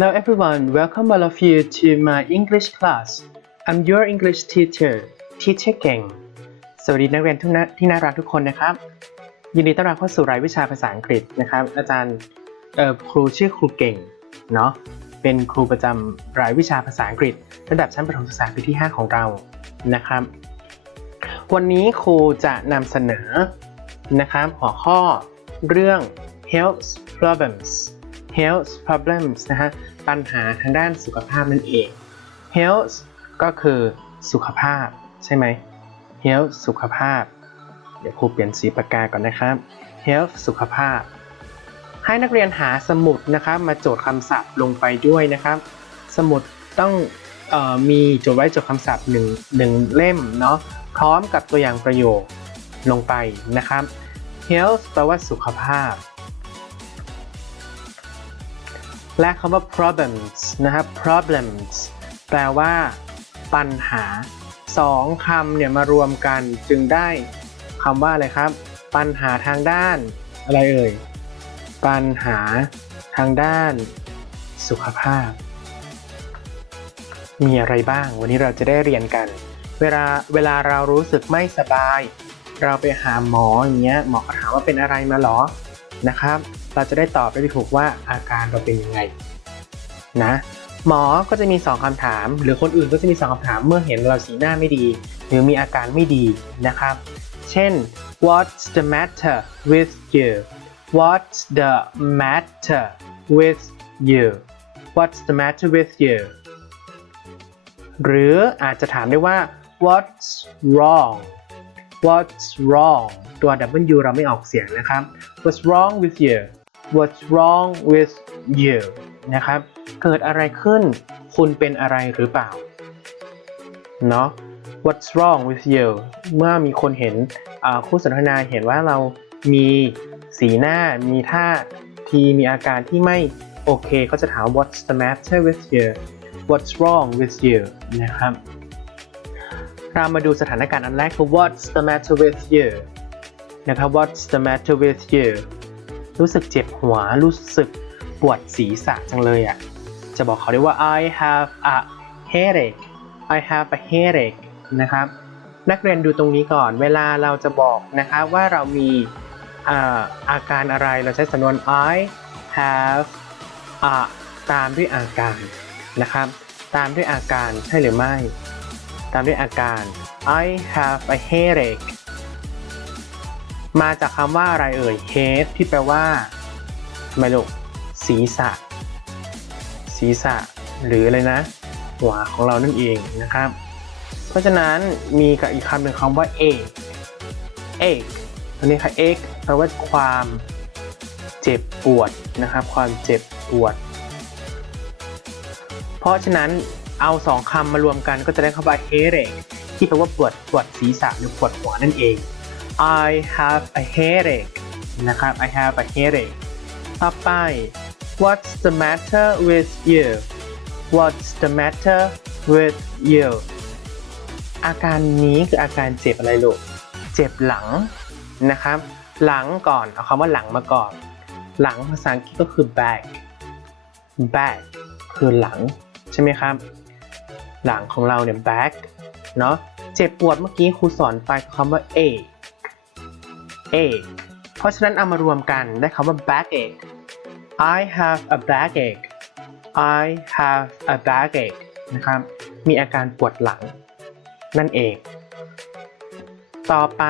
Hello everyone, welcome all of you to my English class. I'm your English teacher, Teacher เก่งสวัสดีนักเรียนทุกนที่น่ารักทุกคนนะครับ ยินดีต้อนรับเข้าสู่รายวิชาภาษาอังกฤษนะครับ อาจารย์เอ่อครูชื่อครูเก่งเนาะ เป็นครูประจำรายวิชาภาษาอังกฤษ ระดับชั้นประถมศึกษาปีที่ 5 ของเรา นะครับ วันนี้ครูจะนำเสนอนะครับหัวข้อเรื่อง health problems health problems นะฮะ ปัญหาทางด้านสุขภาพนั่นเอง health ก็คือสุขภาพใช่ไหม health สุขภาพ เดี๋ยวครูเปลี่ยนสีปากกาก่อนนะครับ health สุขภาพ ให้นักเรียนหาสมุดนะครับ มาโจทย์คำศัพท์ลงไปด้วยนะครับ สมุดต้องออมีโจทย์ไว้โจทย์คำศัพท์หนึ่งหนึ่งเล่มเนาะ พร้อมกับตัวอย่างประโยคลงไปนะครับ health แปลว่าสุขภาพ และคำว่า problems นะครับ problems แปลว่า ปัญหาสองคำเนี่ยมารวมกันจึงได้คำว่าอะไรครับ ปัญหาทางด้าน อะไรเอ่ย ปัญหาทางด้าน สุขภาพ มีอะไรบ้าง วันนี้เราจะได้เรียนกัน เวลาเวลาเรารู้สึกไม่สบาย เราไปหาหมออย่างเงี้ยหมอก็ถามว่าเป็นอะไรมาหรอนะครับ เราจะได้ตอบได้ถูกว่าอาการเราเป็นยังไงนะหมอก็จะมี 2คำถาม หรือคนอื่นก็จะมี 2คำถามเมื่อเห็นเราสีหน้าไม่ดี หรือมีอาการไม่ดีนะครับ เช่น what's the matter with you what's the matter with you what's the matter with you หรืออาจจะถามได้ว่า what's wrong what's wrong ตัว W เราไม่ออกเสียงนะครับ what's wrong with you what's wrong with you นะครับ เกิดอะไรขึ้น คุณเป็นอะไรหรือเปล่า เนาะ what's wrong with you เมื่อมีคนเห็นคู่สนทนาเห็นว่าเรามีสีหน้า มีท่าทีมีอาการที่ไม่โอเคก็จะถาม what's the matter with you what's wrong with you นะครับ เรามาดูสถานการณ์อันแรกคือ what's the matter with you นะครับ what's the matter with you รู้สึกเจ็บหัว รู้สึกปวดศีรษะจังเลยอะ่ะ จะบอกเขาได้ว่า I have a headache I have a headache นะครับ นักเรียนดูตรงนี้ก่อน เวลาเราจะบอกนะครับว่าเรามีอาอาการอะไรเราใช้สำนวน I have a ตามด้วยอาการนะครับ ตามด้วยอาการใช่หรือไม่ ตามด้วยอาการ I have a headache มาจากคำว่าอะไรเอ่ย head ที่แปลว่าไม่รู้ศีรษะ ศีรษะ หรืออะไรนะ หัวของเรานั่นเองนะครับ เพราะฉะนั้นมีกับอีกคำหนึ่งคำว่า ache ache อันนี้ค่ะ ache แปลว่าความเจ็บปวดนะครับ ความเจ็บปวด เพราะฉะนั้นเอาสองคำมารวมกันก็จะได้คำว่า headache ที่แปลว่าปวดปวดศีรษะหรือปวดหัวนั่นเอง I have a headache นะครับ I have a headache ต่อไป What's the matter with you What's the matter with you อาการนี้คืออาการเจ็บอะไรลูก เจ็บหลังนะครับ หลังก่อน เอาคำว่าหลังมาก่อน หลังภาษาอังกฤษก็คือ back back คือหลัง ใช่ไหมครับ หลังของเราเนี่ย back เนาะ เจ็บปวดเมื่อกี้ครูสอนไปคำว่า ache ache เพราะฉะนั้นเอามารวมกันได้คำว่า backache I have a backache I have a backache นะครับ มีอาการปวดหลัง นั่นเอง ต่อไป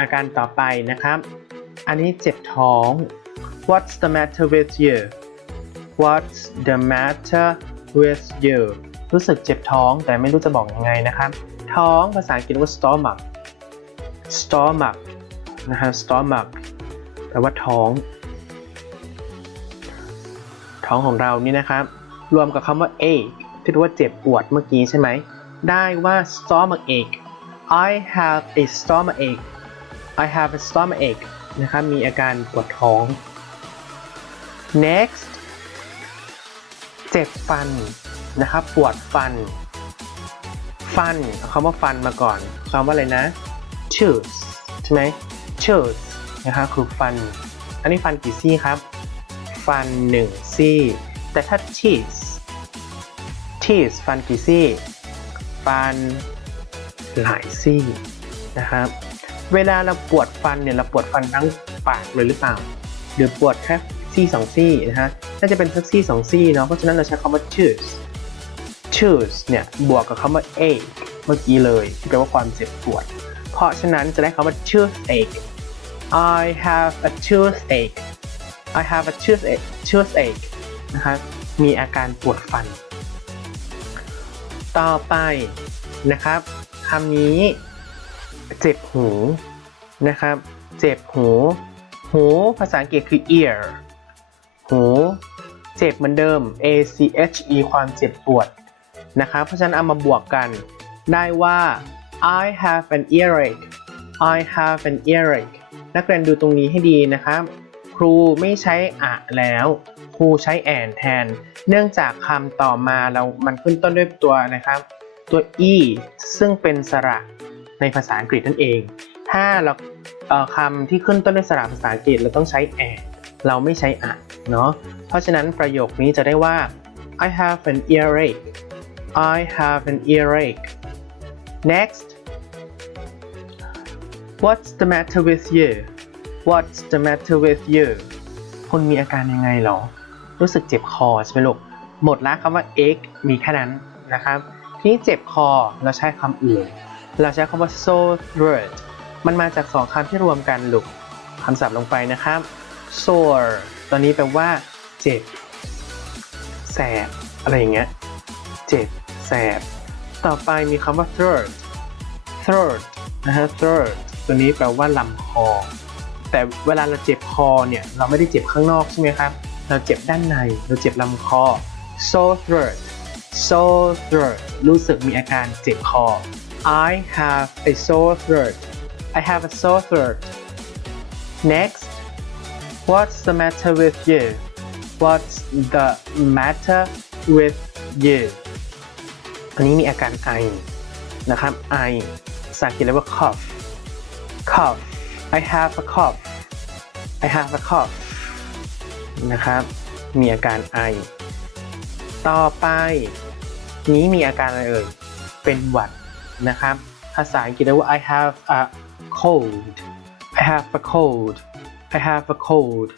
อาการต่อไปนะครับ อันนี้เจ็บท้อง What's the matter with you What's the matter with you รู้สึกเจ็บท้องแต่ไม่รู้จะบอกยังไงนะครับ ท้องภาษาอังกฤษว่า stomach stomach นะฮะ stomach แปลว่าท้อง ท้องของเรานี่นะครับ รวมกับคำว่า ache ที่แปลว่าเจ็บปวดเมื่อกี้ใช่ไหม ได้ว่า stomach ache I have a stomach ache I have a stomach ache นะครับ มีอาการปวดท้อง next เจ็บฟันนะครับ ปวดฟัน ฟันเอาคำว่าฟันมาก่อนคำว่าอะไรนะ tooth ใช่ไหม tooth นะครับคือฟัน อันนี้ฟันกี่ซี่ครับ ฟันหนึ่งซี่ แต่ถ้า teeth teeth ฟันกี่ซี่ ฟันหลายซี่นะครับ เวลาเราปวดฟันเนี่ยเราปวดฟันทั้งปากเลยหรือเปล่า หรือปวดแค่ซี่สองซี่นะฮะ น่าจะเป็นสักซี่สองซี่เนาะ เพราะฉะนั้นเราใช้คำว่า choose choose เนี่ยบวกกับคำว่า ache เมื่อกี้เลยที่แปลว่าความเจ็บปวด เพราะฉะนั้นจะได้คำว่า toothache I have a toothache I have a toothache toothache นะครับมีอาการปวดฟัน ต่อไปนะครับคำนี้ เจ็บหูนะครับ เจ็บหู หูภาษาอังกฤษคือ ear หูเจ็บเหมือนเดิม a c h e ความเจ็บปวดนะครับเพราะฉะนั้นเอามาบวกกันได้ว่า I have an earache I have an earache นักเรียนดูตรงนี้ให้ดีนะครับ ครูไม่ใช้อะแล้ว ครูใช้แอนแทน เนื่องจากคำต่อมาเรามันขึ้นต้นด้วยตัวนะครับ ตัว e ซึ่งเป็นสระในภาษาอังกฤษนั่นเอง ถ้าเราเคำที่ขึ้นต้นด้วยสระภาษาอังกฤษเราต้องใช้ and เราไม่ใช้อะเนาะ เพราะฉะนั้นประโยคนี้จะได้ว่า I have an earache I have an earache next What's the matter with you What's the matter with you คุณมีอาการยังไงหรอ รู้สึกเจ็บคอใช่ไหมลูก หมดแล้วคำว่า ache มีแค่นั้นนะครับ ทีนี้เจ็บคอเราใช้คำอื่น เราใช้คำว่า sore throat มันมาจากสองคำที่รวมกันลูกคำศัพท์ลงไปนะครับ sore ตอนนี้แปลว่า เจ็บ แสบ อะไรอย่างเงี้ย เจ็บ แสบ ต่อไปมีคำว่า throat throat นะฮะ throat ตัวนี้แปลว่าลำคอ แต่เวลาเราเจ็บคอเนี่ยเราไม่ได้เจ็บข้างนอกใช่ไหมครับ เราเจ็บด้านใน เราเจ็บลำคอ sore throat sore throat รู้สึกมีอาการเจ็บคอ I have a sore throat I have a sore throat next what's the matter with you what's the matter with you อันนี้มีอาการไอนะครับไอภาษาอังกฤษเรียกว่า cough cough I have a cough I have a cough นะครับ มีอาการไอ ต่อไป นี้มีอาการอะไรเอ่ย เป็นหวัดนะครับ ภาษาอังกฤษเรียกว่า I have a cold I have a cold I have a cold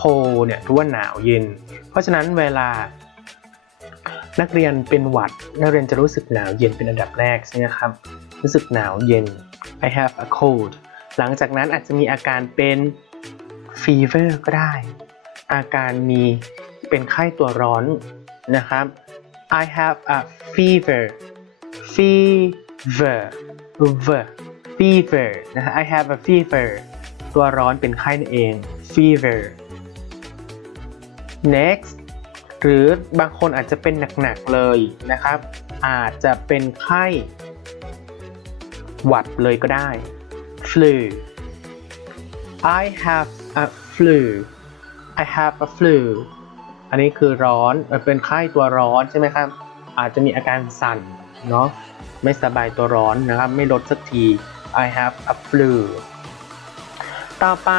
cold เนี่ยคือว่าหนาวเย็น เพราะฉะนั้นเวลา นักเรียนเป็นหวัด นักเรียนจะรู้สึกหนาวเย็นเป็นอันดับแรกใช่ไหมครับ รู้สึกหนาวเย็น I have a cold หลังจากนั้นอาจจะมีอาการเป็น fever ก็ได้ อาการมีเป็นไข้ตัวร้อนนะครับ I have a fever fever v fever นะฮะ I have a fever ตัวร้อนเป็นไข้นั่นเอง fever next หรือบางคนอาจจะเป็นหนักๆเลยนะครับ อาจจะเป็นไข้หวัดเลยก็ได้ flu I have a flu I have a flu อันนี้คือร้อนเป็นไข้ตัวร้อนใช่ไหมครับ อาจจะมีอาการสั่นเนาะไม่สบายตัวร้อนนะครับ ไม่ลดสักที I have a flu ต่อไป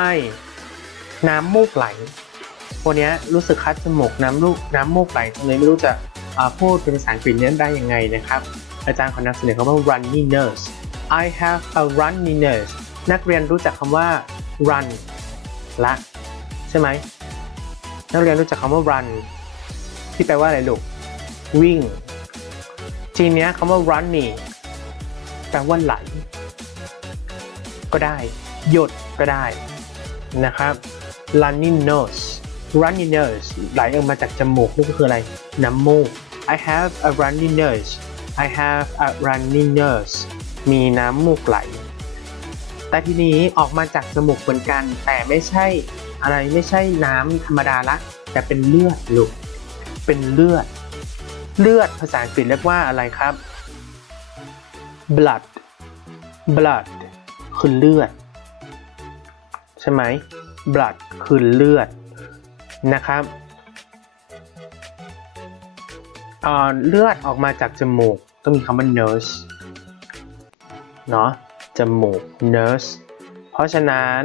น้ำมูกไหลวันนี้รู้สึกคัดจมูกน้ำลูกน้ำมูกไหลตรงนี้ไม่รู้จะพูดเป็นภาษาอังกฤษนี้ได้ยังไงนะครับ อาจารย์ขอนำเสนอคำว่า runny nose I have a runny nose นักเรียนรู้จักคำว่า run ละใช่ไหม นักเรียนรู้จักคำว่า run ที่แปลว่าอะไรลูก วิ่ง ทีเนี้ยคำว่า runny แปลว่าไหล ก็ได้ หยดก็ได้นะครับ runny nose runny nose ไหลออกมาจากจมูกนี่ก็คืออะไร น้ำมูก I have a runny nose I have a runny nose มีน้ำมูกไหล แต่ทีนี้ออกมาจากจมูกเหมือนกัน แต่ไม่ใช่อะไรไม่ใช่น้ำธรรมดาละ แต่เป็นเลือดลูกเป็นเลือด เลือดภาษาอังกฤษเรียกว่าอะไรครับ blood blood คือเลือด ใช่ไหม blood คือเลือดนะครับเเลือดออกมาจากจมูกต้องมีคำว่า nurse เนาะจมูก nurse เพราะฉะนั้น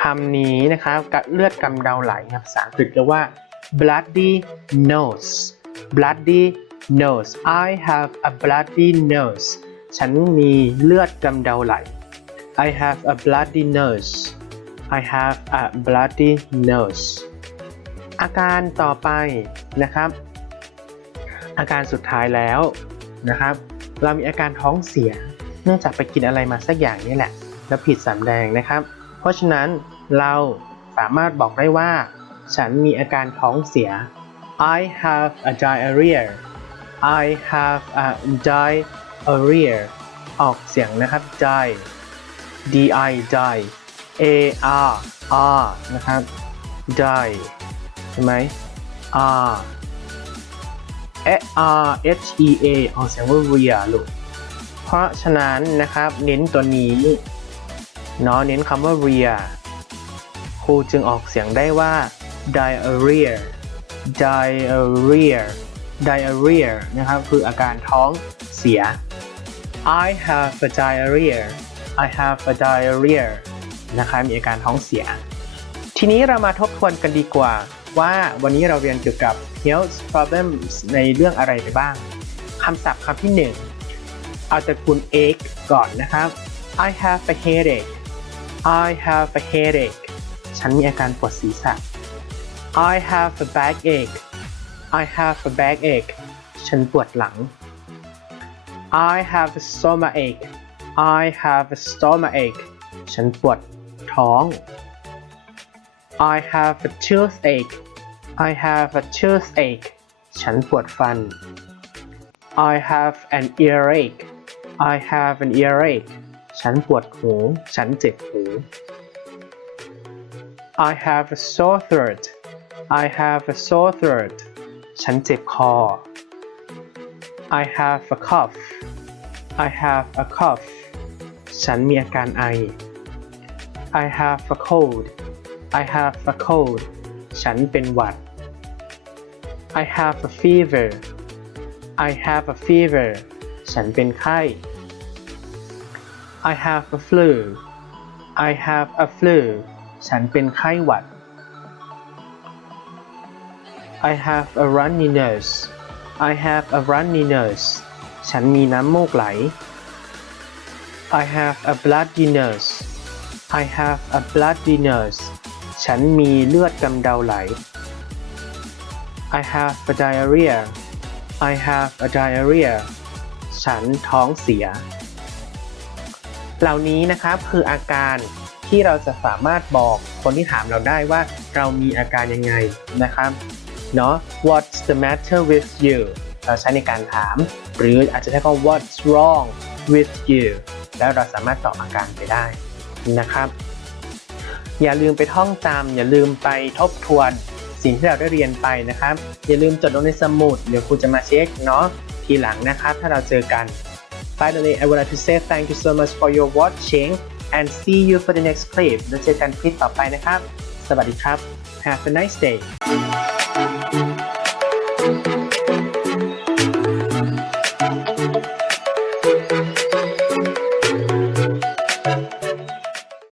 คำนี้นะครับเลือดกำเดาไหลนะภาษาอังกฤษเรียกว่า bloody nose bloody nose I have a bloody nose ฉันมีเลือดกำเดาไหล I have a bloody nose I have a bloody nose อาการต่อไปนะครับ อาการสุดท้ายแล้วนะครับ เรามีอาการท้องเสีย เนื่องจากไปกินอะไรมาสักอย่างนี่แหละ แล้วผิดสำแดงนะครับ เพราะฉะนั้นเราสามารถบอกได้ว่า ฉันมีอาการท้องเสีย I have a diarrhea I have a diarrhea ออกเสียงนะครับ di d i di a r r นะครับ di ใช่ไหม r r h e a ออกเสียงว่า ria ลูก เพราะฉะนั้นนะครับเน้นตัวนี้เนาะเน้นคำว่า ria ครูจึงออกเสียงได้ว่า diarrhea diarrhea diarrhea นะครับ คืออาการท้องเสีย I have a diarrhea I have a diarrhea นะคะมีอาการท้องเสีย ทีนี้เรามาทบทวนกันดีกว่า ว่าวันนี้เราเรียนเกี่ยวกับ health problems ในเรื่องอะไรไปบ้างคำศัพท์คำที่หนึ่งเอาตระกูล ache ก่อนนะครับ I have a headache I have a headache ฉันมีอาการปวดศีรษะ I have a backache I have a backache ฉันปวดหลัง I have a stomachache I have a stomachache ฉันปวดท้อง I have a toothache I have a toothache ฉันปวดฟัน I have an earache I have an earache ฉันปวดหู ฉันเจ็บหู I have a sore throat I have a sore throat ฉันเจ็บคอ I have a cough I have a cough ฉันมีอาการไอ I have a cold I have a cold ฉันเป็นหวัด I have a fever I have a fever ฉันเป็นไข้ I have a flu I have a flu ฉันเป็นไข้หวัด I have a runny nose I have a runny nose ฉันมีน้ำมูกไหล I have a bloody nose I have a bloody nose ฉันมีเลือดกำเดาไหล I have a diarrhea I have a diarrhea ฉันท้องเสีย เหล่านี้นะครับคืออาการที่เราจะสามารถบอกคนที่ถามเราได้ว่าเรามีอาการยังไงนะครับเนาะ What's the matter with you เราใช้ในการถาม หรืออาจจะใช้คำ What's wrong with you แล้วเราสามารถตอบอาการไปได้นะครับ อย่าลืมไปท่องจำอย่าลืมไปทบทวน สิ่งที่เราได้เรียนไปนะครับ อย่าลืมจดลงในสมุดเดี๋ยวครูจะมาเช็คเนาะทีหลังนะครับ ถ้าเราเจอกัน Finally I would like to say thank you so much for your watching and see you for the next clip แล้วเจอกันคลิปต่อไปนะครับ สวัสดีครับ Have a nice day